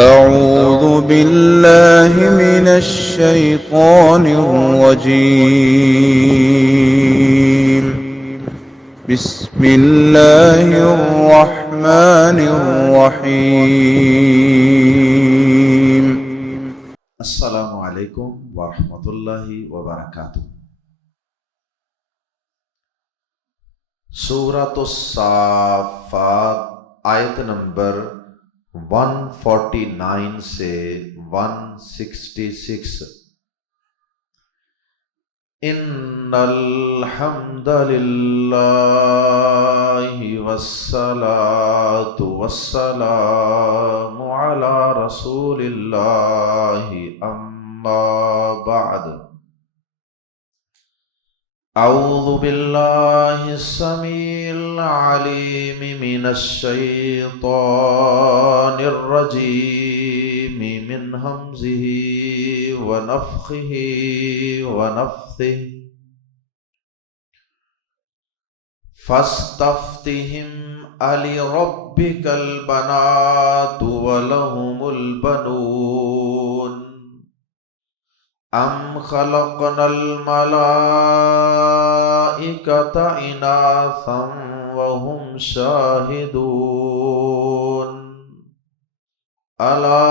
أعوذ بالله من الشيطان الرجيم. بسم الله الرحمن الرحيم. السلام علیکم ورحمۃ اللہ وبرکاتہ۔ سورۃ الصافات آیت نمبر 149 سے 166۔ ان الحمد للہ والصلاۃ والسلام علی رسول اللہ اما بعد۔ اعوذ باللہ السمیع العلیم من الشیطان الرجیم من ہمزہ ونفخہ ونفثہ۔ فاستفتہم ألربک البنات ولہم البنون ام خلقنا الملائکۃ اناثا وهم شاہدون الا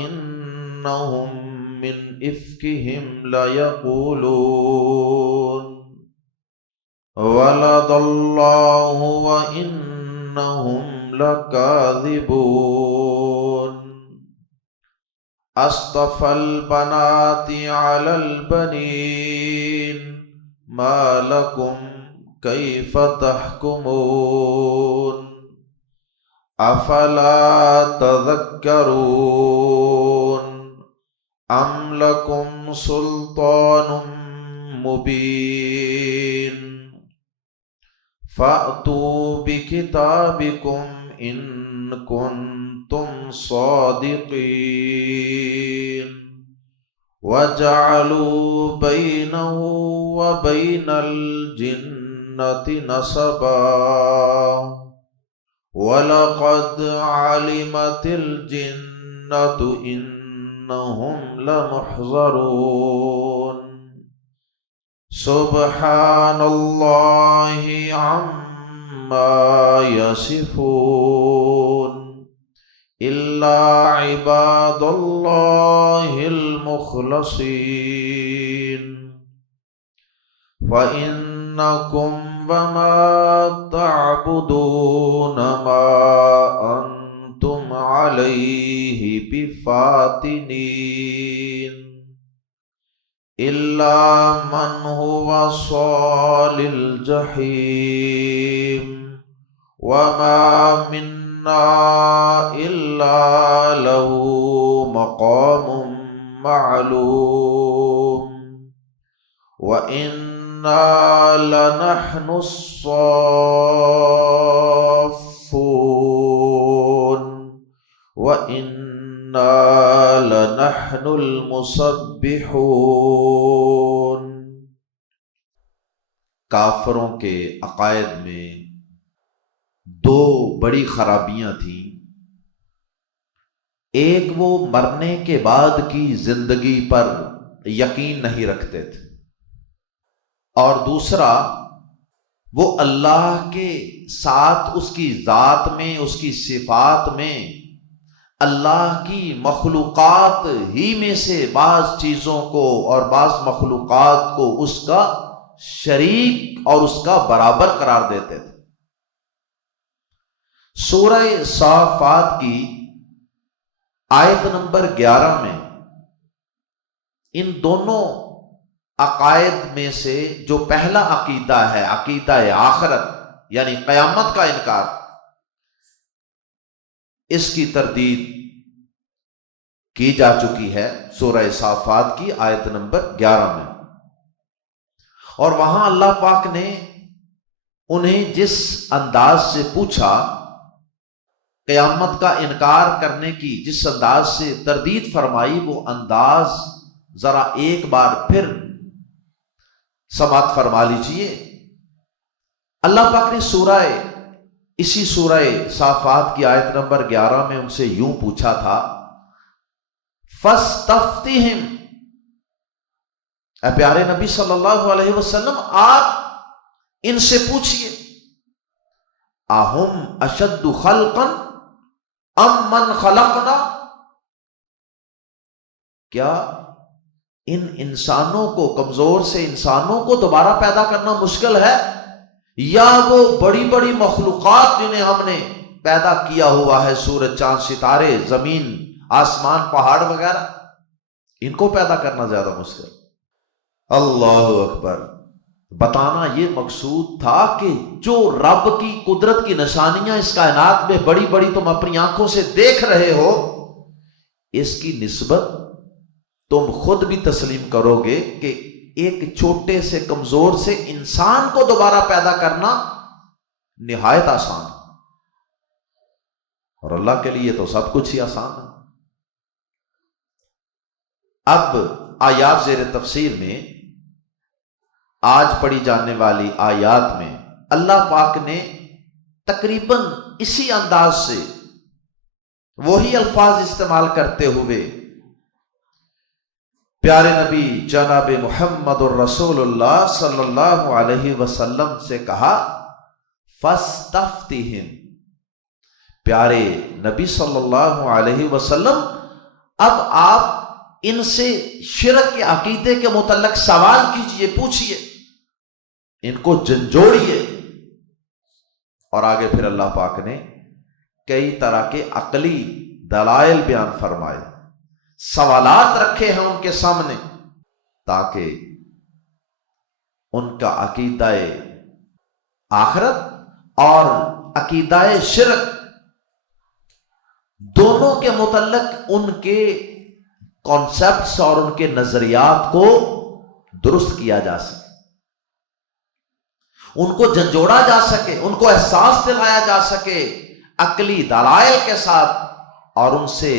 انہم من افکہم لیقولون ولد اللہ وانہم لکاذبون اصطفى البنات على البنين ما لكم كيف تحكمون افلا تذكرون ام لكم سلطان مبين فأتوا بكتابكم إن كنتم صادقين وجعلوا بينه وبين الجنة نسبا ولقد علمت الجنة إنهم لمحضرون سبحان اللہ عما یصفون الا عباد اللہ المخلصین فإنکم وما تعبدون ما انتم علیہ بفاتنین إلا من هو صال الجحيم وما منا إلا له مقام معلوم وإنا لنحن الصافون وإنا لنحن المسبحون۔ کافروں کے عقائد میں دو بڑی خرابیاں تھیں، ایک وہ مرنے کے بعد کی زندگی پر یقین نہیں رکھتے تھے، اور دوسرا وہ اللہ کے ساتھ اس کی ذات میں، اس کی صفات میں اللہ کی مخلوقات ہی میں سے بعض چیزوں کو اور بعض مخلوقات کو اس کا شریک اور اس کا برابر قرار دیتے تھے۔ سورہ صافات کی آیت نمبر 11 میں ان دونوں عقائد میں سے جو پہلا عقیدہ ہے، عقیدہ آخرت یعنی قیامت کا انکار، اس کی تردید کی جا چکی ہے سورہ صافات کی آیت نمبر 11 میں، اور وہاں اللہ پاک نے انہیں جس انداز سے پوچھا، قیامت کا انکار کرنے کی جس انداز سے تردید فرمائی، وہ انداز ذرا ایک بار پھر سماعت فرما لیجئے۔ اللہ پاک نے سورہ اسی سورہ صافات کی آیت نمبر 11 میں ان سے یوں پوچھا تھا، فَاسْتَفْتِهِمْ، اے پیارے نبی صلی اللہ علیہ وسلم آپ ان سے پوچھئے، اَهُمْ أَشَدُّ خَلْقًا أَمْ مَنْ خَلَقْنَا، کیا ان انسانوں کو، کمزور سے انسانوں کو دوبارہ پیدا کرنا مشکل ہے، یا وہ بڑی بڑی مخلوقات جنہیں ہم نے پیدا کیا ہوا ہے، سورج چاند ستارے زمین آسمان پہاڑ وغیرہ، ان کو پیدا کرنا زیادہ مشکل؟ اللہ اکبر۔ بتانا یہ مقصود تھا کہ جو رب کی قدرت کی نشانیاں اس کائنات میں بڑی بڑی تم اپنی آنکھوں سے دیکھ رہے ہو، اس کی نسبت تم خود بھی تسلیم کرو گے کہ ایک چھوٹے سے کمزور سے انسان کو دوبارہ پیدا کرنا نہایت آسان ہے، اور اللہ کے لیے تو سب کچھ ہی آسان ہے۔ اب آیات زیر تفسیر میں، آج پڑھی جانے والی آیات میں اللہ پاک نے تقریباً اسی انداز سے وہی الفاظ استعمال کرتے ہوئے پیارے نبی جناب محمد الرسول اللہ صلی اللہ علیہ وسلم سے کہا، فَاسْتَفْتِهِمْ، پیارے نبی صلی اللہ علیہ وسلم اب آپ ان سے شرک کے عقیدے کے متعلق سوال کیجئے، پوچھئے، ان کو جھنجھوڑیے۔ اور آگے پھر اللہ پاک نے کئی طرح کے عقلی دلائل بیان فرمائے، سوالات رکھے ہیں ان کے سامنے، تاکہ ان کا عقیدہ آخرت اور عقیدہ شرک دونوں کے متعلق ان کے کانسیپٹس اور ان کے نظریات کو درست کیا جا سکے، ان کو جھنجھوڑا جا سکے، ان کو احساس دلایا جا سکے عقلی دلائل کے ساتھ، اور ان سے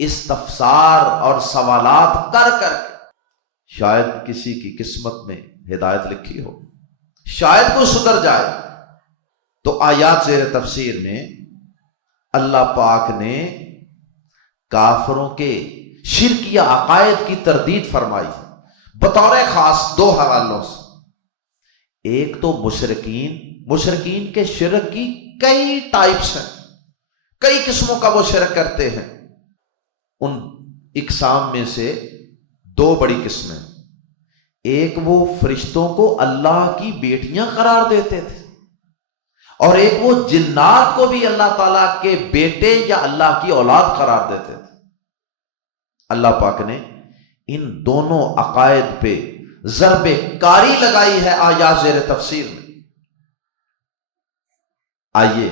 استفسار اور سوالات کر کر کے شاید کسی کی قسمت میں ہدایت لکھی ہو، شاید کوئی سدھر جائے۔ تو آیات زیر تفسیر میں اللہ پاک نے کافروں کے شرکیہ عقائد کی تردید فرمائی بطور خاص دو حوالوں سے۔ ایک تو مشرکین کے شرک کی کئی ٹائپس ہیں، کئی قسموں کا وہ شرک کرتے ہیں، ان اقسام میں سے دو بڑی قسمیں، ایک وہ فرشتوں کو اللہ کی بیٹیاں قرار دیتے تھے، اور ایک وہ جنات کو بھی اللہ تعالیٰ کے بیٹے یا اللہ کی اولاد قرار دیتے تھے۔ اللہ پاک نے ان دونوں عقائد پہ ضرب کاری لگائی ہے آیات زیر تفسیر میں۔ آئیے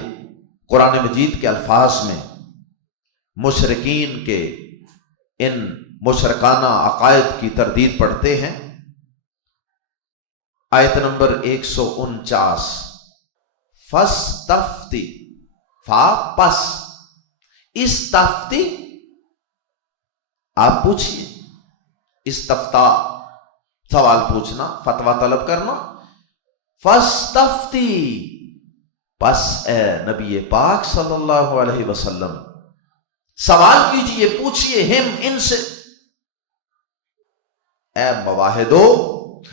قرآن مجید کے الفاظ میں مشرکین کے ان مشرکانہ عقائد کی تردید پڑھتے ہیں۔ آیت نمبر 149، فَاسْتَفْتِ، فا پس، استفتی آپ پوچھئے، استفتا سوال پوچھنا، فتویٰ طلب کرنا، فَاسْتَفْتِ، پس اے نبی پاک صلی اللہ علیہ وسلم سوال کیجئے، پوچھئے، ہم ان سے، اے مواحدو،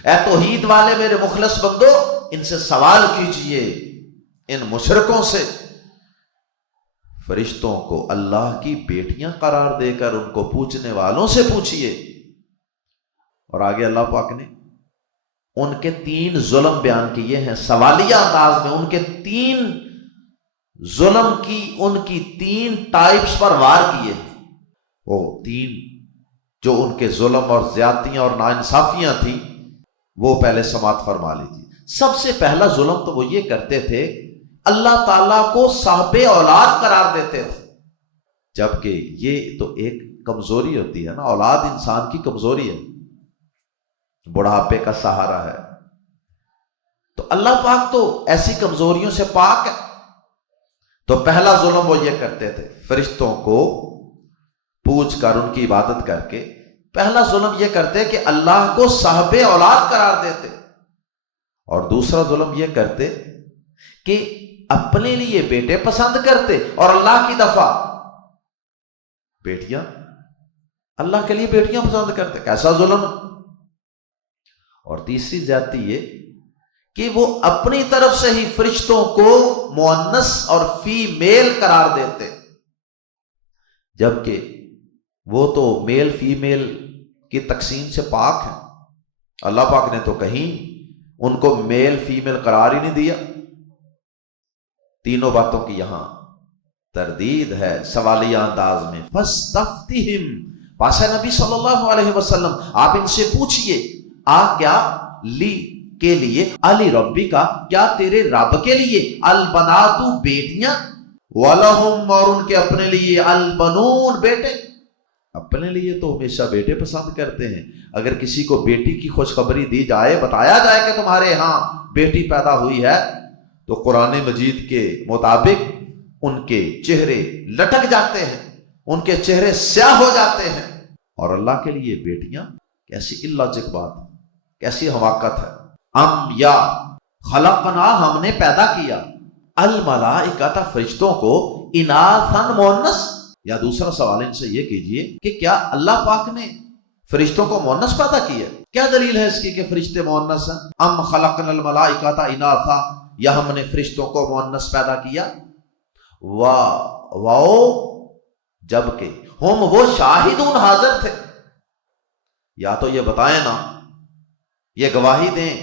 اے توحید والے میرے مخلص بندو، ان سے سوال کیجئے، ان مشرکوں سے، فرشتوں کو اللہ کی بیٹیاں قرار دے کر ان کو پوچھنے والوں سے پوچھئے۔ اور آگے اللہ پاک نے ان کے 3 ظلم بیان کیے ہیں سوالیہ انداز میں، ان کے 3 ظلم کی، ان کی 3 ٹائپس پر وار کیے، وہ 3 جو ان کے ظلم اور زیادتیاں اور ناانصافیاں تھیں وہ پہلے سماعت فرما لیجیے۔ سب سے پہلا ظلم تو وہ یہ کرتے تھے، اللہ تعالیٰ کو صاحب اولاد قرار دیتے تھے، جبکہ یہ تو ایک کمزوری ہوتی ہے نا، اولاد انسان کی کمزوری ہے، بڑھاپے کا سہارا ہے، تو اللہ پاک تو ایسی کمزوریوں سے پاک ہے۔ تو پہلا ظلم وہ یہ کرتے تھے، فرشتوں کو پوچھ کر ان کی عبادت کر کے پہلا ظلم یہ کرتے کہ اللہ کو صاحب اولاد قرار دیتے، اور دوسرا ظلم یہ کرتے کہ اپنے لیے بیٹے پسند کرتے اور اللہ کی دفعہ بیٹیاں، اللہ کے لیے بیٹیاں پسند کرتے، کیسا ظلم۔ اور تیسری زیادتی یہ کہ وہ اپنی طرف سے ہی فرشتوں کو مؤنث اور فیمیل قرار دیتے، جبکہ وہ تو میل فیمیل کی تقسیم سے پاک ہیں۔ اللہ پاک نے تو کہیں ان کو میل فیمیل قرار ہی نہیں دیا۔ تینوں باتوں کی یہاں تردید ہے سوالیہ انداز میں۔ فاستفتہم، پاسا نبی صلی اللہ علیہ وسلم آپ ان سے پوچھئے، کیا لی کے لیے، علی ربی کا، کیا تیرے رب کے لیے، البناتو بیٹیاں، ولہم اور ان کے اپنے لیے، البنون بیٹے۔ اپنے لیے تو ہمیشہ بیٹے پسند کرتے ہیں، اگر کسی کو بیٹی کی خوشخبری دی جائے، بتایا جائے کہ تمہارے ہاں بیٹی پیدا ہوئی ہے، تو قرآن مجید کے مطابق ان کے چہرے لٹک جاتے ہیں، ان کے چہرے سیاہ ہو جاتے ہیں۔ اور اللہ کے لیے بیٹیاں، کیسی اللاجک بات، کیسی حماقت ہے۔ ام یا خلقنا، ہم نے پیدا کیا، الملائکۃ فرشتوں کو، اناثن مؤنث، یا دوسرا سوال ان سے یہ کیجئے کہ کیا اللہ پاک نے فرشتوں کو مؤنث پیدا کیا؟ کیا دلیل ہے اس کی کہ فرشتے مؤنث ہیں؟ ام خلقنا الملائکۃ اناثا، یا ہم نے فرشتوں کو مؤنث پیدا کیا، واو جبکہ ہم وہ شاہدون حاضر تھے۔ یا تو یہ بتائیں نا، یہ گواہی دیں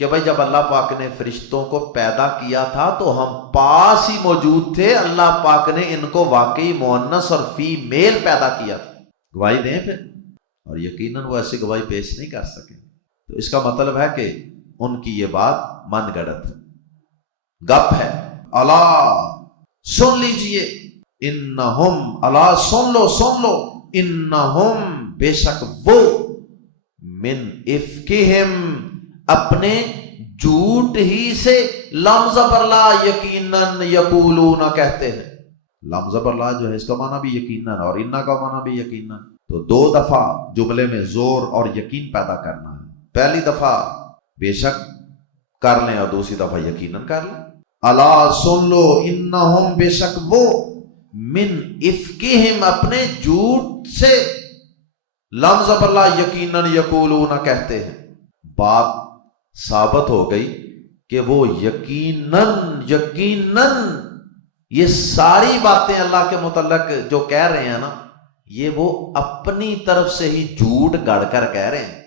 کہ بھائی جب اللہ پاک نے فرشتوں کو پیدا کیا تھا تو ہم پاس ہی موجود تھے، اللہ پاک نے ان کو واقعی مؤنث اور فیمیل پیدا کیا تھا، گواہی دیں پھر۔ اور یقیناً وہ ایسی گواہی پیش نہیں کر سکے، تو اس کا مطلب ہے کہ ان کی یہ بات من گڑت گپ ہے۔ اللہ سن لیجئے، انہم، اللہ سن لو، انہم بے شک وہ، من افکہم اپنے جھوٹ ہی سے، لم زبر لا یقیناً، یقولون کہتے ہیں۔ لم زبر لا جو ہے اس کا معنی بھی یقیناً اور انا کا معنی بھی یقیناً، تو دو دفعہ جملے میں زور اور یقین پیدا کرنا ہے۔ پہلی دفعہ بے شک کر لیں اور دوسری دفعہ یقیناً کر لیں۔ الا سن لو، انہم بے شک وہ، من افکہم اپنے جھوٹ سے، لم زبر لا یقیناً، یقولون کہتے ہیں۔ بات ثابت ہو گئی کہ وہ یقیناً یہ ساری باتیں اللہ کے متعلق جو کہہ رہے ہیں نا، یہ وہ اپنی طرف سے ہی جھوٹ گڑ کر کہہ رہے ہیں۔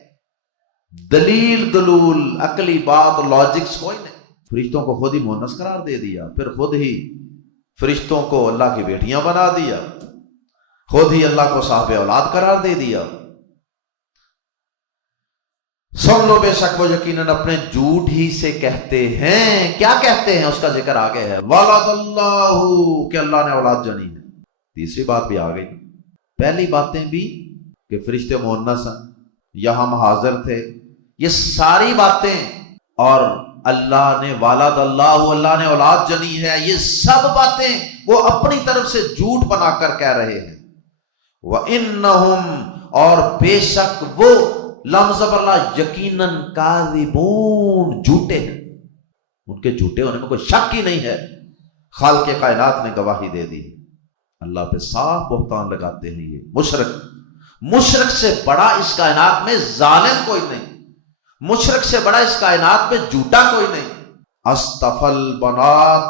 دلیل دلول عقلی بات لاجکس کوئی نہیں۔ فرشتوں کو خود ہی مؤنث قرار دے دیا، پھر خود ہی فرشتوں کو اللہ کی بیٹیاں بنا دیا، خود ہی اللہ کو صاحب اولاد قرار دے دیا۔ سن لو بے شک وہ یقیناً اپنے جھوٹ ہی سے کہتے ہیں۔ کیا کہتے ہیں اس کا ذکر آگے ہے، ولد اللہ، کہ اللہ نے اولاد جنی ہے۔ تیسری بات بھی آ گئی، پہلی باتیں بھی کہ فرشتے مؤنث ہیں یا ہم حاضر تھے، یہ ساری باتیں، اور اللہ نے والد اللہ، اللہ نے اولاد جنی ہے، یہ سب باتیں وہ اپنی طرف سے جھوٹ بنا کر کہہ رہے ہیں۔ وَإِنَّهُمْ، اور بے شک وہ، لم زبر لا یقیناً، کاذبون جھوٹے ہیں، ان کے جھوٹے ہونے میں کوئی شک ہی نہیں ہے۔ خالق کائنات نے گواہی دے دی، اللہ پہ صاف بہتان لگاتے ہیں یہ مشرک سے بڑا اس کائنات میں ظالم کوئی نہیں، مشرک سے بڑا اس کائنات میں جھوٹا کوئی نہیں۔ استفل بنات،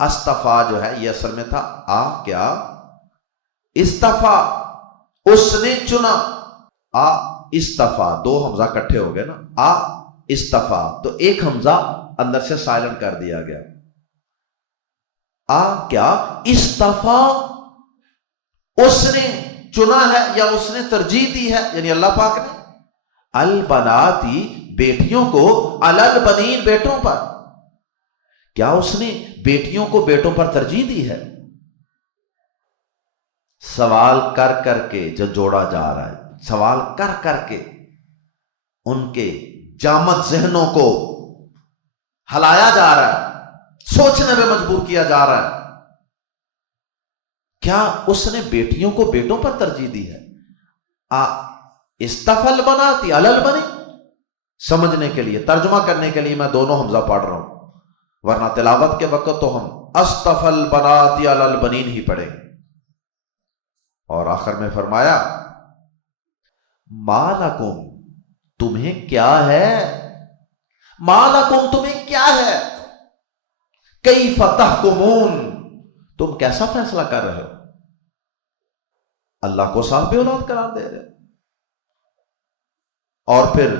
استفا جو ہے یہ اصل میں تھا کیا، استفا، اس نے چنا، استفا، دو حمزہ کٹھے ہو گئے نا، استفا، تو ایک حمزہ اندر سے سائلنٹ کر دیا گیا۔ کیا، استفا، اس نے چنا ہے یا اس نے ترجیح دی ہے، یعنی اللہ پاک نے، البناتی بیٹیوں کو، البنین بیٹوں پر، کیا اس نے بیٹیوں کو بیٹوں پر ترجیح دی ہے؟ سوال کر کر کے جو جوڑا جا رہا ہے، سوال کر کر کے ان کے جامد ذہنوں کو ہلایا جا رہا ہے، سوچنے میں مجبور کیا جا رہا ہے۔ کیا اس نے بیٹیوں کو بیٹوں پر ترجیح دی ہے؟ استفل بناتی الل بنی، سمجھنے کے لیے، ترجمہ کرنے کے لیے میں دونوں حمزہ پڑھ رہا ہوں۔ ورنہ تلاوت کے وقت تو ہم اصطفى البنات علی البنین ہی پڑھیں گے۔ اور آخر میں فرمایا ما لکم، تمہیں کیا ہے، ما لکم، تمہیں کیا ہے، کیف تحکمون، تم کیسا فیصلہ کر رہے ہو، اللہ کو صاحب اولاد قرار دے رہے ہو اور پھر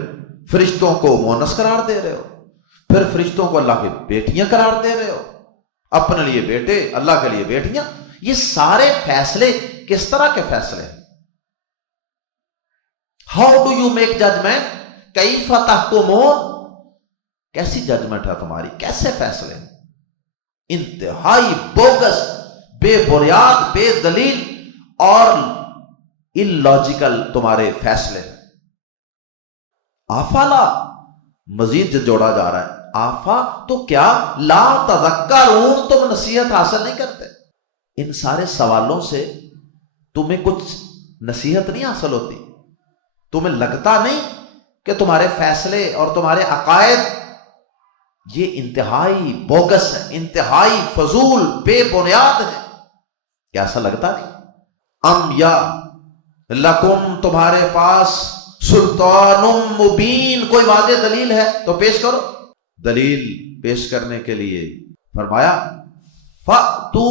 فرشتوں کو مونس قرار دے رہے ہو، پھر فرشتوں کو اللہ کی بیٹیاں قرار دے رہے ہو، اپنے لیے بیٹے اللہ کے لیے بیٹیاں۔ یہ سارے فیصلے کس طرح کے فیصلے ہیں؟ How do you make judgement, کیف تحکمون، کیسی ججمنٹ ہے تمہاری، کیسے فیصلے؟ انتہائی بوگس، بے بنیاد، بے دلیل اور اللاجیکل تمہارے فیصلے۔ آفالا، مزید جوڑا جا رہا ہے، آفا تو کیا، لا تذکرون، تم نصیحت حاصل نہیں کرتے؟ ان سارے سوالوں سے تمہیں کچھ نصیحت نہیں حاصل ہوتی؟ تمہیں لگتا نہیں کہ تمہارے فیصلے اور تمہارے عقائد یہ انتہائی بوگس ہے، انتہائی فضول، بے بنیاد ہے؟ کیا ایسا لگتا نہیں؟ ام یا لکم، تمہارے پاس سلطان مبین، کوئی واضح دلیل ہے تو پیش کرو۔ دلیل پیش کرنے کے لیے فرمایا فَأْتُو،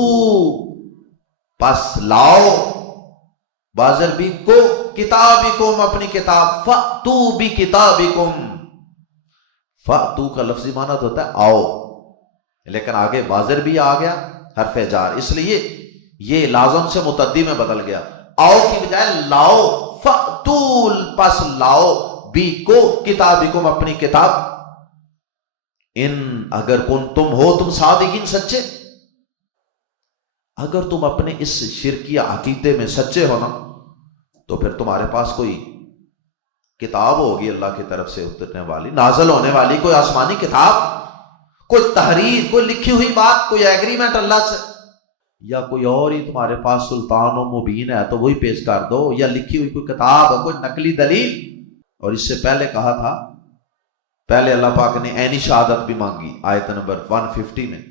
پس لاؤ، بازر بھی کو کتابکم، اپنی کتاب، فَأْتُو بِکتابکم، فَأْتُو کا لفظی معنی ہوتا ہے آؤ، لیکن آگے بازر بھی آ گیا حرف جار، اس لیے یہ لازم سے متعدی میں بدل گیا، آؤ کی بجائے لاؤ، فَأْتُو، پس لاؤ، بھی کو کتابکم، اپنی کتاب، ان اگر کن تم ہو تم صادقین، سچے، اگر تم اپنے اس شرکیہ عقیدے میں سچے ہو نا تو پھر تمہارے پاس کوئی کتاب ہوگی اللہ کی طرف سے اترنے والی، نازل ہونے والی، کوئی آسمانی کتاب، کوئی تحریر، کوئی لکھی ہوئی بات، کوئی ایگریمنٹ اللہ سے، یا کوئی اور ہی تمہارے پاس سلطان و مبین ہے تو وہی پیش کر دو، یا لکھی ہوئی کوئی کتاب، کوئی نقلی دلیل۔ اور اس سے پہلے کہا تھا، پہلے اللہ پاک نے عینی شہادت بھی مانگی آیت نمبر 150 میں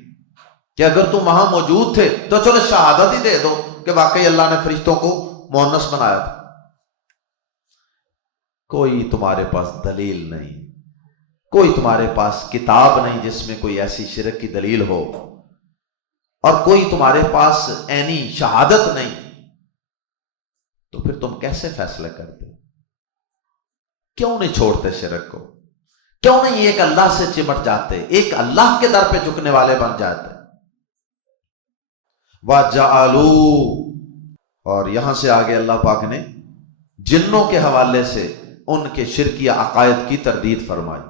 کہ اگر تم وہاں موجود تھے تو چلو شہادت ہی دے دو کہ واقعی اللہ نے فرشتوں کو مؤنث بنایا تھا۔ کوئی تمہارے پاس دلیل نہیں، کوئی تمہارے پاس کتاب نہیں جس میں کوئی ایسی شرک کی دلیل ہو، اور کوئی تمہارے پاس عینی شہادت نہیں، تو پھر تم کیسے فیصلہ کرتے؟ کیوں نہیں چھوڑتے شرک کو؟ کیوں نہیں ایک اللہ سے چمٹ جاتے، ایک اللہ کے در پہ جھکنے والے بن جاتے؟ وَجَعَلُوا، اور یہاں سے آگے اللہ پاک نے جنوں کے حوالے سے ان کے شرکیہ عقائد کی تردید فرمائی،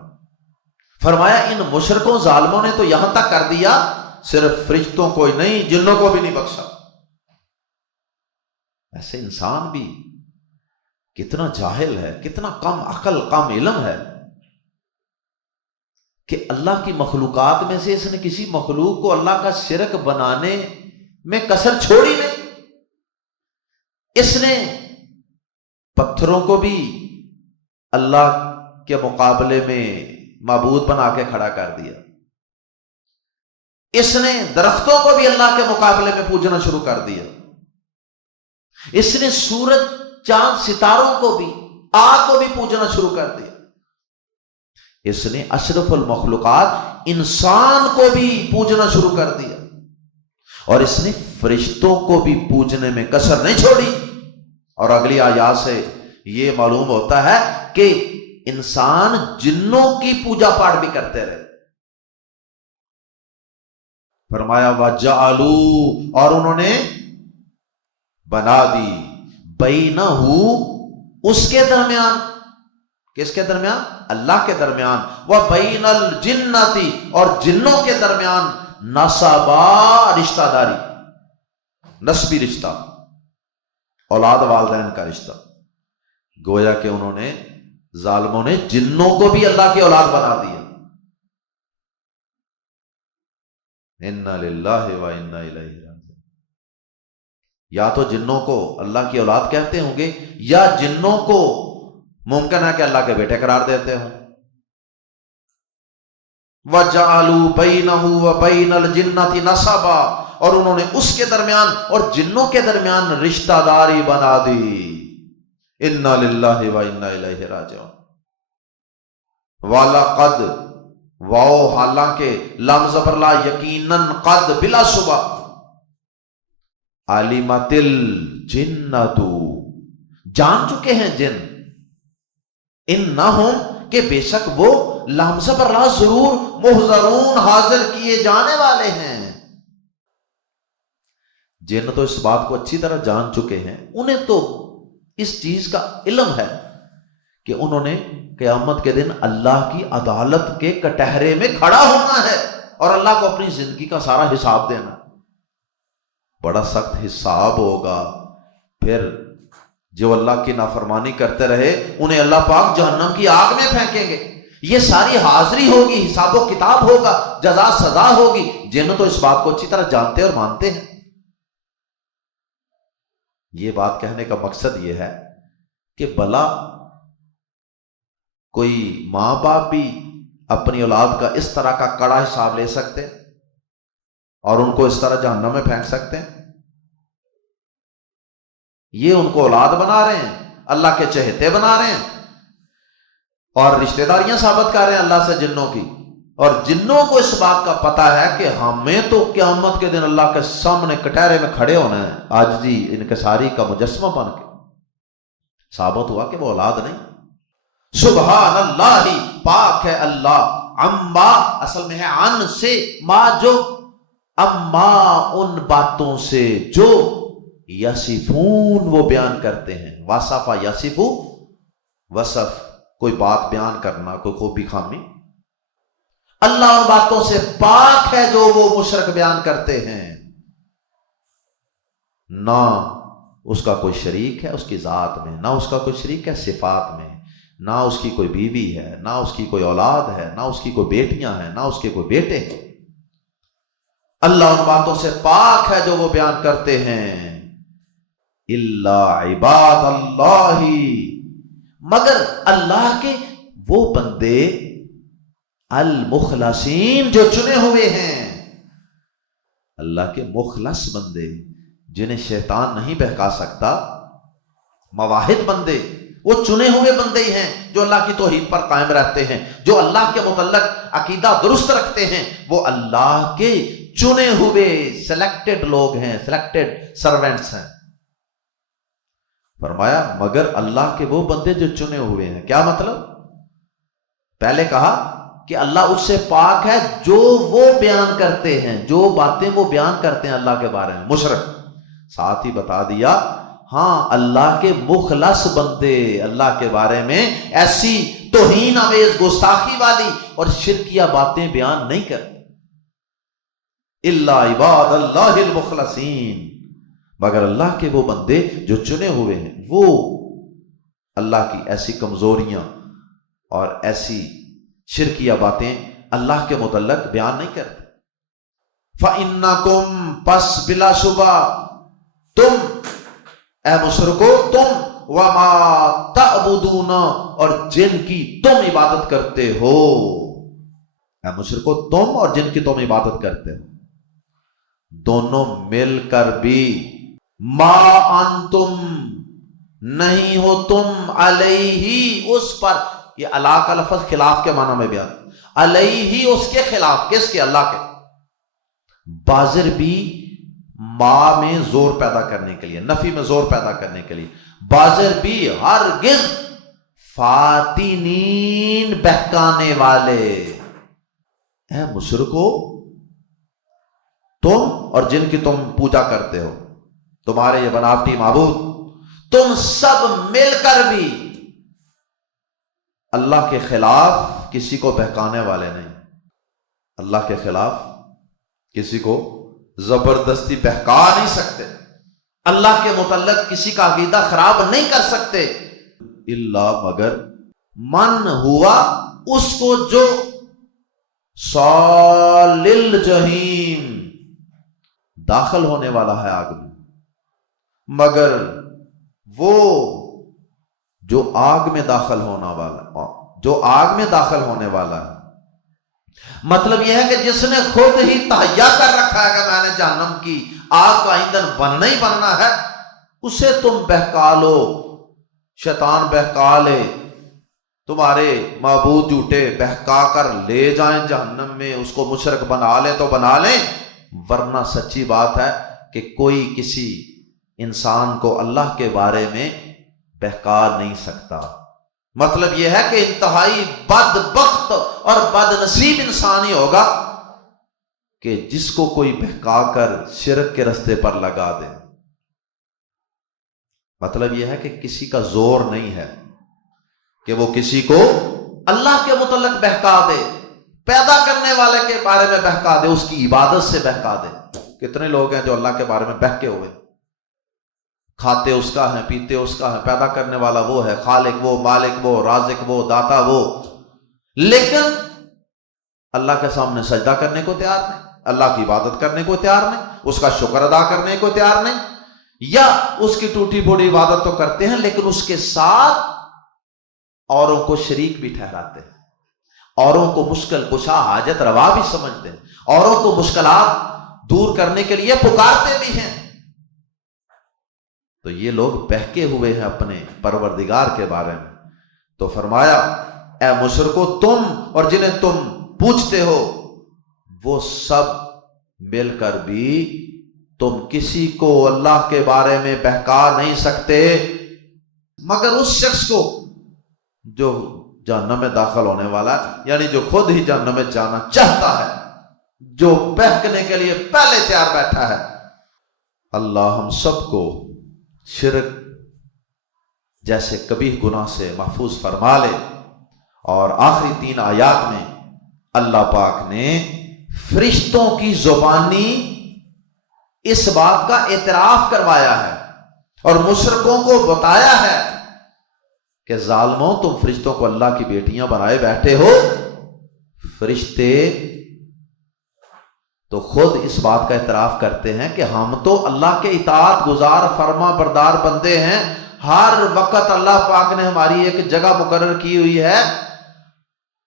فرمایا ان مشرکوں ظالموں نے تو یہاں تک کر دیا، صرف فرشتوں کو ہی نہیں جنوں کو بھی نہیں بخشا۔ ایسے انسان بھی کتنا جاہل ہے، کتنا کم عقل، کم علم ہے کہ اللہ کی مخلوقات میں سے اس نے کسی مخلوق کو اللہ کا شرک بنانے میں کسر چھوڑی نہیں۔ اس نے پتھروں کو بھی اللہ کے مقابلے میں معبود بنا کے کھڑا کر دیا، اس نے درختوں کو بھی اللہ کے مقابلے میں پوجنا شروع کر دیا، اس نے سورج، چاند، ستاروں کو بھی، آگ کو بھی پوجنا شروع کر دیا، اس نے اشرف المخلوقات انسان کو بھی پوجنا شروع کر دیا، اور اس نے فرشتوں کو بھی پوجنے میں کسر نہیں چھوڑی۔ اور اگلی آیات سے یہ معلوم ہوتا ہے کہ انسان جنوں کی پوجا پاٹ بھی کرتے رہے۔ فرمایا وَجَعَلُوا، اور انہوں نے بنا دی، بَيْنَهُ، اس کے درمیان، کس کے درمیان؟ اللہ کے درمیان، وَبَيْنَ الْجِنَّةِ، اور جنوں کے درمیان، نسبا، رشتہ داری، نسبی رشتہ، اولاد والدین کا رشتہ۔ گویا کہ انہوں نے، ظالموں نے جنوں کو بھی اللہ کی اولاد بنا دیا۔ اِنَّا لِلَّهِ وَإِنَّا إِلَيْهِ رَاجِعُونَ، یا تو جنوں کو اللہ کی اولاد کہتے ہوں گے، یا جنوں کو ممکن ہے کہ اللہ کے بیٹے قرار دیتے ہوں۔ وَجَعَلُوا بَيْنَهُ وَبَيْنَ الْجِنَّةِ نَسَبًا، اور انہوں نے اس کے درمیان اور جنوں کے درمیان رشتہ داری بنا دی۔ اِنَّا لِلَّهِ وَإِنَّا إِلَيْهِ رَاجِعُونَ۔ وَلَقَدْ، واو حالانکہ، لام زبر لا، یقیناً، قد بلا صبح، عَلِمَتِ الْجِنَّةُ، جان چکے ہیں جن، انہم، کہ بے شک وہ، لام زبر لا ضرور، محضرون، حاضر کیے جانے والے ہیں۔ جن تو اس بات کو اچھی طرح جان چکے ہیں، انہیں تو اس چیز کا علم ہے کہ انہوں نے قیامت کے دن اللہ کی عدالت کے کٹہرے میں کھڑا ہونا ہے اور اللہ کو اپنی زندگی کا سارا حساب دینا۔ بڑا سخت حساب ہوگا۔ پھر جو اللہ کی نافرمانی کرتے رہے انہیں اللہ پاک جہنم کی آگ میں پھینکیں گے۔ یہ ساری حاضری ہوگی، حساب و کتاب ہوگا، جزا سزا ہوگی۔ جن تو اس بات کو اچھی طرح جانتے اور مانتے ہیں۔ یہ بات کہنے کا مقصد یہ ہے کہ بھلا کوئی ماں باپ بھی اپنی اولاد کا اس طرح کا کڑا حساب لے سکتے ہیں اور ان کو اس طرح جہنم میں پھینک سکتے ہیں؟ یہ ان کو اولاد بنا رہے ہیں، اللہ کے چہتے بنا رہے ہیں اور رشتہ داریاں ثابت کر رہے ہیں اللہ سے جنوں کی، اور جنوں کو اس بات کا پتہ ہے کہ ہمیں تو قیامت کے دن اللہ کے سامنے کٹہرے میں کھڑے ہونا ہے، عاجزی انکساری کا مجسمہ بن کے۔ ثابت ہوا کہ وہ اولاد نہیں۔ سبحان اللہ، پاک ہے اللہ، عما، اصل میں ہے عن سے، ما جو، اما ان باتوں سے جو، یصفون وہ بیان کرتے ہیں۔ وصف یصف، وصف کوئی بات بیان کرنا، کوئی خوبی خامی۔ اللہ ان باتوں سے پاک ہے جو وہ مشرک بیان کرتے ہیں۔ نہ اس کا کوئی شریک ہے اس کی ذات میں، نہ اس کا کوئی شریک ہے صفات میں، نہ اس کی کوئی بیوی ہے، نہ اس کی کوئی اولاد ہے، نہ اس کی کوئی بیٹیاں ہیں، نہ اس کے کوئی بیٹے ہیں۔ اللہ ان باتوں سے پاک ہے جو وہ بیان کرتے ہیں۔ الا عباد اللہ، مگر اللہ کے وہ بندے المخلصین جو چنے ہوئے ہیں، اللہ کے مخلص بندے جنہیں شیطان نہیں بہکا سکتا، مواحد بندے، وہ چنے ہوئے بندے ہی ہیں جو اللہ کی توحید پر قائم رہتے ہیں، جو اللہ کے متعلق عقیدہ درست رکھتے ہیں، وہ اللہ کے چنے ہوئے سلیکٹڈ لوگ ہیں، سلیکٹڈ سرونٹس ہیں۔ فرمایا مگر اللہ کے وہ بندے جو چنے ہوئے ہیں۔ کیا مطلب؟ پہلے کہا کہ اللہ اس سے پاک ہے جو وہ بیان کرتے ہیں، جو باتیں وہ بیان کرتے ہیں اللہ کے بارے میں، مشرک۔ ساتھ ہی بتا دیا ہاں اللہ کے مخلص بندے اللہ کے بارے میں ایسی توہین آمیز، گستاخی والی اور شرکیہ باتیں بیان نہیں کرتے۔ الا عباد اللہ المخلصین، مگر اللہ کے وہ بندے جو چنے ہوئے ہیں، وہ اللہ کی ایسی کمزوریاں اور ایسی شرکیہ باتیں اللہ کے متعلق بیان نہیں کرتے۔ فَإِنَّكُمْ، پس بلا شبہ تم اے مشرکو، تم وَمَا تَعْبُدُونَ، اور جن کی تم عبادت کرتے ہو۔ اے مشرکو، تم اور جن کی تم عبادت کرتے ہو، دونوں مل کر بھی ما انتم، نہیں ہو تم، علیہ اس پر، یہ اللہ کا لفظ خلاف کے معنی میں بیان، علیہ اس کے خلاف، کس کے؟ اللہ کے۔ بازر بھی ما میں زور پیدا کرنے کے لیے، نفی میں زور پیدا کرنے کے لیے، بازر بھی ہرگز، فاتنین بہکانے والے۔ اے مشرکو، تم اور جن کی تم پوجا کرتے ہو، تمہارے یہ بناوٹی معبود، تم سب مل کر بھی اللہ کے خلاف کسی کو بہکانے والے نہیں۔ اللہ کے خلاف کسی کو زبردستی بہکا نہیں سکتے، اللہ کے متعلق کسی کا عقیدہ خراب نہیں کر سکتے، الا مگر من ہوا اس کو جو صال الجحیم داخل ہونے والا ہے آگ میں، مگر وہ جو آگ میں داخل ہونے والا، جو آگ میں داخل ہونے والا ہے، مطلب یہ ہے کہ جس نے خود ہی تہیا کر رکھا ہے کہ میں نے جہنم کی آگ کا ایندھن بننا ہی بننا ہے، اسے تم بہکا لو، شیطان بہکا لے، تمہارے معبود جھوٹے بہکا کر لے جائیں جہنم میں، اس کو مشرک بنا لے تو بنا لیں، ورنہ سچی بات ہے کہ کوئی کسی انسان کو اللہ کے بارے میں بہکا نہیں سکتا۔ مطلب یہ ہے کہ انتہائی بدبخت اور بد نصیب انسان ہی ہوگا کہ جس کو کوئی بہکا کر شرک کے رستے پر لگا دے۔ مطلب یہ ہے کہ کسی کا زور نہیں ہے کہ وہ کسی کو اللہ کے متعلق بہکا دے، پیدا کرنے والے کے بارے میں بہکا دے، اس کی عبادت سے بہکا دے۔ کتنے لوگ ہیں جو اللہ کے بارے میں بہکے ہوئے، کھاتے اس کا ہے، پیتے اس کا ہے، پیدا کرنے والا وہ ہے، خالق وہ، مالک وہ، رازق وہ، داتا وہ، لیکن اللہ کے سامنے سجدہ کرنے کو تیار نہیں، اللہ کی عبادت کرنے کو تیار نہیں، اس کا شکر ادا کرنے کو تیار نہیں، یا اس کی ٹوٹی پھوٹی عبادت تو کرتے ہیں لیکن اس کے ساتھ اوروں کو شریک بھی ٹھہراتے ہیں، اوروں کو مشکل کشا حاجت روا بھی سمجھتے ہیں، اوروں کو مشکلات دور کرنے کے لیے پکارتے بھی ہیں۔ تو یہ لوگ بہکے ہوئے ہیں اپنے پروردگار کے بارے میں۔ تو فرمایا اے مشرکو، تم اور جنہیں تم پوچھتے ہو وہ سب مل کر بھی تم کسی کو اللہ کے بارے میں بہکا نہیں سکتے مگر اس شخص کو جو جہنم میں داخل ہونے والا ہے، یعنی جو خود ہی جہنم میں جانا چاہتا ہے، جو بہکنے کے لیے پہلے تیار بیٹھا ہے۔ اللہ ہم سب کو شرک جیسے کبیح گناہ سے محفوظ فرما لے۔ اور آخری 3 آیات میں اللہ پاک نے فرشتوں کی زبانی اس بات کا اعتراف کروایا ہے اور مشرکوں کو بتایا ہے کہ ظالموں، تم فرشتوں کو اللہ کی بیٹیاں بنائے بیٹھے ہو۔ فرشتے تو خود اس بات کا اعتراف کرتے ہیں کہ ہم تو اللہ کے اطاعت گزار فرما بردار بندے ہیں، ہر وقت اللہ پاک نے ہماری ایک جگہ مقرر کی ہوئی ہے،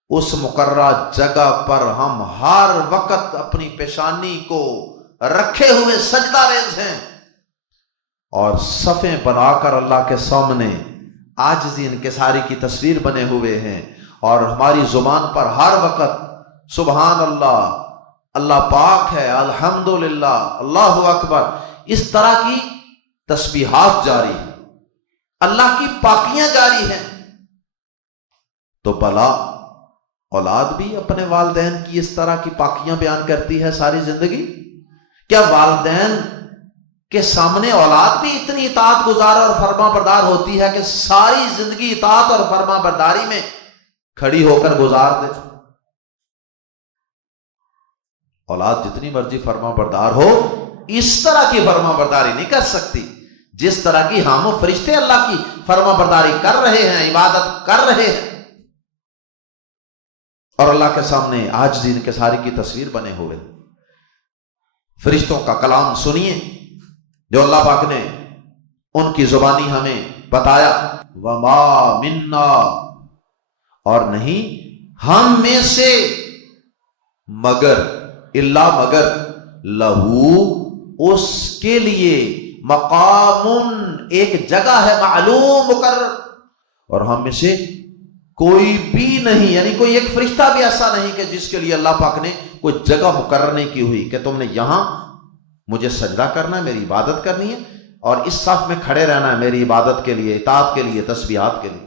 اس مقررہ جگہ پر ہم ہر وقت اپنی پیشانی کو رکھے ہوئے سجدہ ریز ہیں اور صفیں بنا کر اللہ کے سامنے عاجزی انکساری کی تصویر بنے ہوئے ہیں، اور ہماری زبان پر ہر وقت سبحان اللہ، اللہ پاک ہے، الحمدللہ، اللہ اکبر، اس طرح کی تسبیحات جاری ہیں، اللہ کی پاکیاں جاری ہیں۔ تو بلا اولاد بھی اپنے والدین کی اس طرح کی پاکیاں بیان کرتی ہے ساری زندگی؟ کیا والدین کے سامنے اولاد بھی اتنی اطاعت گزار اور فرما بردار ہوتی ہے کہ ساری زندگی اطاعت اور فرما برداری میں کھڑی ہو کر گزار دے؟ اولاد جتنی مرضی فرما بردار ہو، اس طرح کی فرما برداری نہیں کر سکتی جس طرح کی ہم فرشتے اللہ کی فرما برداری کر رہے ہیں، عبادت کر رہے ہیں، اور اللہ کے سامنے عاجزی انکساری کی تصویر بنے ہوئے۔ فرشتوں کا کلام سنیے جو اللہ پاک نے ان کی زبانی ہمیں بتایا، وما منا، اور نہیں ہم میں سے مگر، الا مگر، لہو، اس کے لیے، مقام، ایک جگہ ہے معلوم مقرر، اور ہم میں سے کوئی بھی نہیں، یعنی کوئی ایک فرشتہ بھی ایسا نہیں کہ جس کے لیے اللہ پاک نے کوئی جگہ مقرر نہیں کی ہوئی کہ تم نے یہاں مجھے سجدہ کرنا ہے، میری عبادت کرنی ہے، اور اس صف میں کھڑے رہنا ہے میری عبادت کے لیے، اطاعت کے لیے، تسبیحات کے لیے۔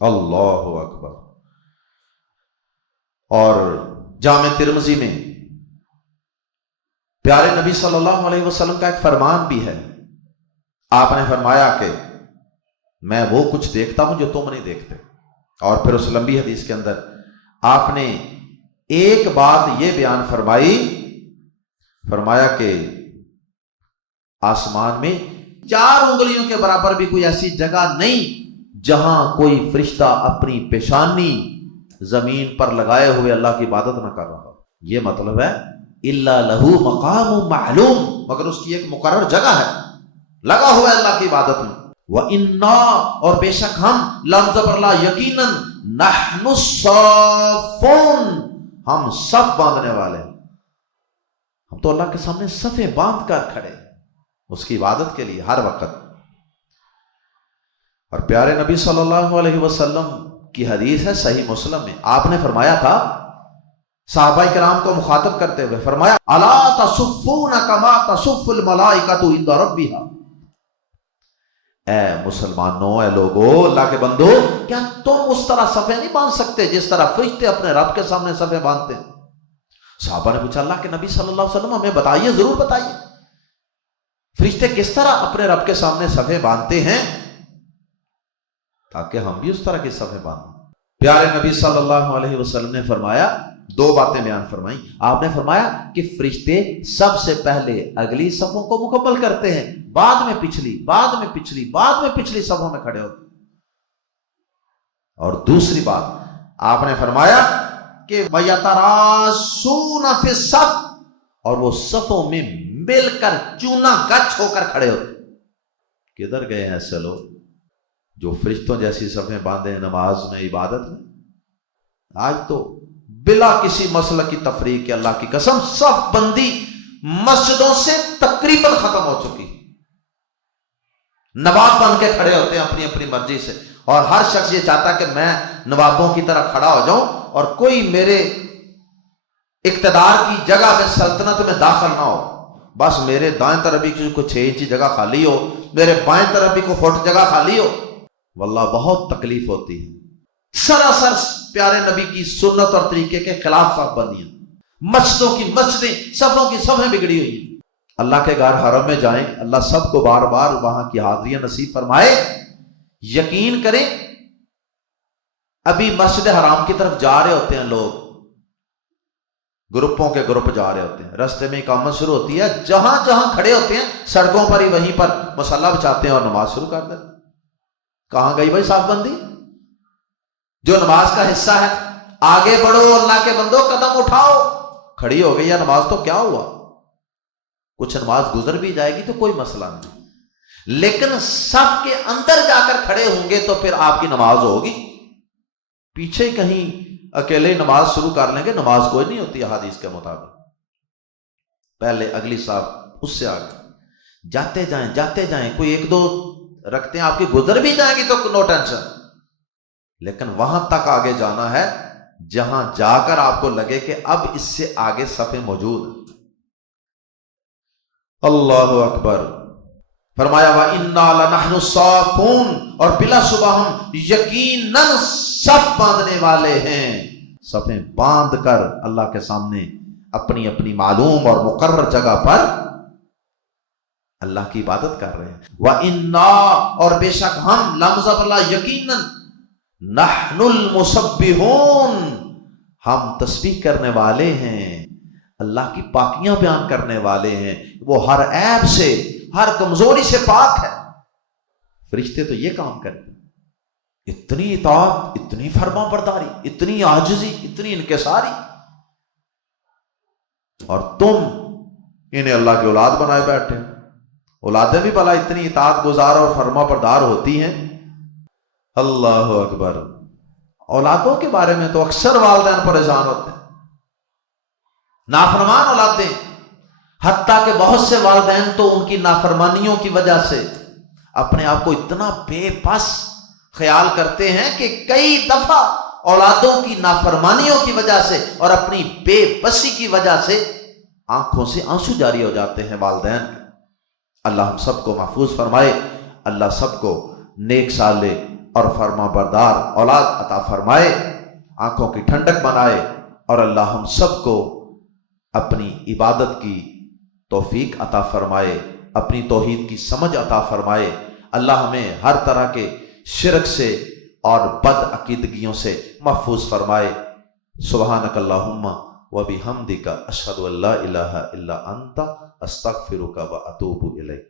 اللہ اکبر۔ اور جامع ترمذی میں پیارے نبی صلی اللہ علیہ وسلم کا ایک فرمان بھی ہے، آپ نے فرمایا کہ میں وہ کچھ دیکھتا ہوں جو تم نہیں دیکھتے، اور پھر اس لمبی حدیث کے اندر آپ نے ایک بات یہ بیان فرمائی، فرمایا کہ آسمان میں 4 انگلیوں کے برابر بھی کوئی ایسی جگہ نہیں جہاں کوئی فرشتہ اپنی پیشانی زمین پر لگائے ہوئے اللہ کی عبادت نہ کر رہا۔ یہ مطلب ہے الا لہو مقام معلوم، مگر اس کی ایک مقرر جگہ ہے، لگا ہوا ہے اللہ کی عبادت میں۔ وَإِنَّا، اور بے شک ہم، لفظ پر لا، یقیناً، نحن الصافون، ہم صف باندھنے والے ہیں، ہم تو اللہ کے سامنے صفیں باندھ کر کھڑے ہیں اس کی عبادت کے لیے ہر وقت۔ اور پیارے نبی صلی اللہ علیہ وسلم کی حدیث ہے صحیح مسلم میں، آپ نے فرمایا تھا صحابہ کرام کو مخاطب کرتے ہوئے، فرمایا الا تصفون کما تصف الملائکۃ عند ربها، اے مسلمانوں، اے لوگو، اللہ کے بندو، کیا تم اس طرح صفیں نہیں باندھ سکتے جس طرح فرشتے اپنے رب کے سامنے صفیں باندھتے ہیں؟ صحابہ نے پوچھا اللہ کے نبی صلی اللہ علیہ وسلم ہمیں بتائیے، ضرور بتائیے، فرشتے کس طرح اپنے رب کے سامنے صفیں باندھتے ہیں تاکہ ہم بھی اس طرح کی صفیں باندھیں۔ پیارے نبی صلی اللہ علیہ وسلم نے فرمایا، دو باتیں بیان فرمائیں۔ آپ نے فرمایا کہ فرشتے سب سے پہلے اگلی صفوں کو مکمل کرتے ہیں، بعد میں پچھلی، بعد میں پچھلی، بعد میں پچھلی صفوں میں کھڑے ہوتے ہیں۔ اور دوسری بات آپ نے فرمایا کہ وَيَتَرَاسُونَ فِي الصَّفِّ، اور وہ صفوں میں مل کر چونا گچھ ہو کر کھڑے ہوتے ہیں۔ کدھر گئے ہیں ایسے لوگ جو فرشتوں جیسی صفیں باندھے نماز میں، عبادت میں؟ آج تو بلا کسی مسئلہ کی تفریق کے اللہ کی قسم صف بندی مسجدوں سے تقریباً ختم ہو چکی، نواب بن کے کھڑے ہوتے ہیں اپنی اپنی مرضی سے، اور ہر شخص یہ چاہتا ہے کہ میں نوابوں کی طرح کھڑا ہو جاؤں اور کوئی میرے اقتدار کی جگہ میں، سلطنت میں داخل نہ ہو، بس میرے دائیں طرف بھی کوئی 6 انچی جگہ خالی ہو، میرے بائیں طرف بھی کوئی فٹ جگہ خالی ہو۔ واللہ بہت تکلیف ہوتی ہے، سراسر پیارے نبی کی سنت اور طریقے کے خلاف صف بندیاں، مسجدوں کی مسجدیں، صفوں کی صفیں بگڑی ہوئی ہیں۔ اللہ کے گھر حرم میں جائیں، اللہ سب کو بار بار وہاں کی حاضریاں نصیب فرمائے۔ یقین کریں ابھی مسجد حرام کی طرف جا رہے ہوتے ہیں لوگ، گروپوں کے گروپ جا رہے ہوتے ہیں، راستے میں اقامت شروع ہوتی ہے، جہاں جہاں کھڑے ہوتے ہیں سڑکوں پر ہی وہیں پر مصلی بچھاتے ہیں اور نماز شروع کر دیتے ہیں۔ کہاں گئی بھائی صف بندی؟ جو نماز کا حصہ ہے، آگے بڑھو اللہ کے بندو، قدم اٹھاؤ۔ کھڑی ہو گئی ہے نماز تو کیا ہوا، کچھ نماز گزر بھی جائے گی تو کوئی مسئلہ نہیں، لیکن صف کے اندر جا کر کھڑے ہوں گے تو پھر آپ کی نماز ہوگی۔ پیچھے کہیں اکیلے نماز شروع کر لیں گے، نماز کوئی نہیں ہوتی حدیث کے مطابق۔ پہلے اگلی صف، اس سے آگے جاتے جائیں، کوئی 1-2 رکھتے ہیں آپ کی گزر بھی جائیں گی تو نو ٹینشن، لیکن وہاں تک آگے جانا ہے جہاں جا کر آپ کو لگے کہ اب اس سے آگے صفیں موجود ہیں۔ اللہ اکبر۔ فرمایا وَإِنَّا لَنَحْنُ الصَّافُونَ، اور بلا شبہ ہم یقیناً صف باندھنے والے ہیں، صفیں باندھ کر اللہ کے سامنے اپنی اپنی معلوم اور مقرر جگہ پر اللہ کی عبادت کر رہے ہیں۔ وَإِنَّا، اور بے شک ہم، لمزہ اللہ یقیناً، نحن المسبحون، ہم تسبیح کرنے والے ہیں، اللہ کی پاکیاں بیان کرنے والے ہیں، وہ ہر عیب سے، ہر کمزوری سے پاک ہے۔ فرشتے تو یہ کام کرتے ہیں، اتنی اطاعت، اتنی فرما برداری، اتنی عاجزی، اتنی انکساری، اور تم انہیں اللہ کی اولاد بنائے بیٹھے۔ اولادیں بھی بھلا اتنی اطاعت گزار اور فرما بردار ہوتی ہیں؟ اللہ اکبر۔ اولادوں کے بارے میں تو اکثر والدین پریشان ہوتے ہیں، نافرمان اولادیں، حتیٰ کہ بہت سے والدین تو ان کی نافرمانیوں کی وجہ سے اپنے آپ کو اتنا بے بس خیال کرتے ہیں کہ کئی دفعہ اولادوں کی نافرمانیوں کی وجہ سے اور اپنی بے بسی کی وجہ سے آنکھوں سے آنسو جاری ہو جاتے ہیں والدین کے۔ اللہ ہم سب کو محفوظ فرمائے، اللہ سب کو نیک صالح اور فرما بردار اولاد عطا فرمائے، آنکھوں کی ٹھنڈک بنائے، اور اللہ ہم سب کو اپنی عبادت کی توفیق عطا فرمائے، اپنی توحید کی سمجھ عطا فرمائے۔ اللہ ہمیں ہر طرح کے شرک سے اور بد عقیدگیوں سے محفوظ فرمائے۔ سبحانک اللہم وبحمدک، اشہد ان لا الہ الا انت، استغفرک و اتوب الیک۔